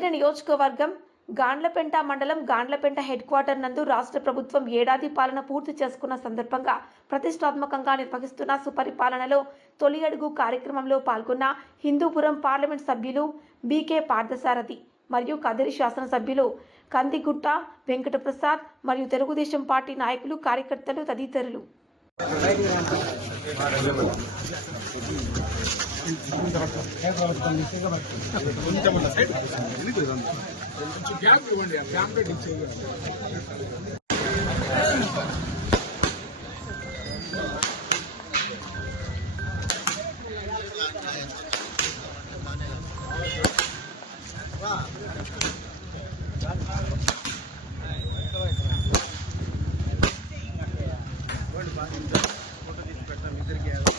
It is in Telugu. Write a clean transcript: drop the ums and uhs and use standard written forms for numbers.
మందిర నియోజకవర్గం గాండ్లపెంట మండలం గాండ్లపెంట హెడ్ క్వార్టర్ నందు రాష్ట్ర ప్రభుత్వం ఏడాది పాలన పూర్తి చేసుకున్న సందర్భంగా ప్రతిష్టాత్మకంగా నిర్వహిస్తున్న సుపరిపాలనలో తొలి అడుగు కార్యక్రమంలో పాల్గొన్న హిందూపురం పార్లమెంట్ సభ్యులు బీకే పార్థసారథి మరియు కదిరి శాసనసభ్యులు కందిగుట్ట వెంకటప్రసాద్ మరియు తెలుగుదేశం పార్టీ నాయకులు కార్యకర్తలు తదితరులు फोटो तीस